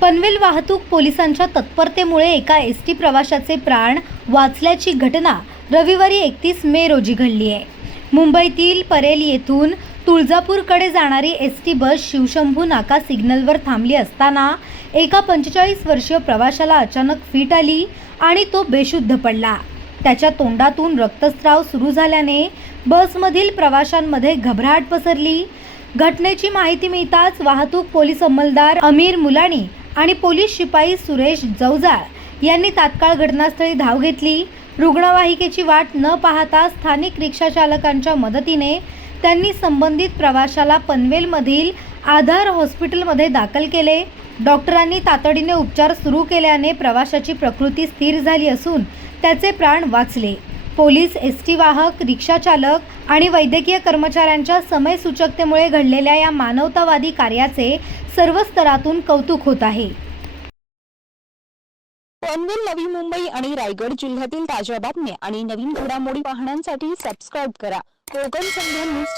पनवेल वाहतूक पोलिसांच्या तत्परतेमुळे एका एसटी प्रवाशाचे प्राण वाचल्याची घटना रविवारी 31 मे रोजी घडली आहे। मुंबईतील परेल येथून तुळजापूरकडे जाणारी एसटी बस शिवशंभू नाका सिग्नलवर थांबली असताना एका 45 वर्षीय प्रवाशाला अचानक फिट आली आणि तो बेशुद्ध पडला। त्याच्या तोंडातून रक्तस्राव सुरू झाल्याने बसमधील प्रवाशांमध्ये घबराट पसरली। घटनेची माहिती मिळताच वाहतूक पोलीस अंमलदार अमीर मुलानी आणि पोलीस शिपाई सुरेश जवजाळ यांनी तात्काळ घटनास्थळी धाव घेतली। रुग्णवाहिकेची वाट न पाहता स्थानिक रिक्षा चालकांच्या मदतीने त्यांनी संबंधित प्रवाशाला पनवेलमधील आधार हॉस्पिटलमध्ये दाखल केले। डॉक्टरांनी तातडीने उपचार सुरू केल्याने प्रवाशाची प्रकृती स्थिर झाली असून त्याचे प्राण वाचले। पोलीस, एसटी वाहक, रिक्षा चालक आणि वैद्यकीय कर्मचाऱ्यांच्या समयसूचकतेमुळे घडलेल्या या मानवतावादी कार्याचे सर्व स्तरातून कौतुक होत आहे। पनवेल, नवी मुंबई आणि रायगड जिल्ह्यातील ताज्या बातम्या आणि नवीन घडामोडी पाहण्यासाठी सबस्क्राइब करा कोकण संध्या न्यूज।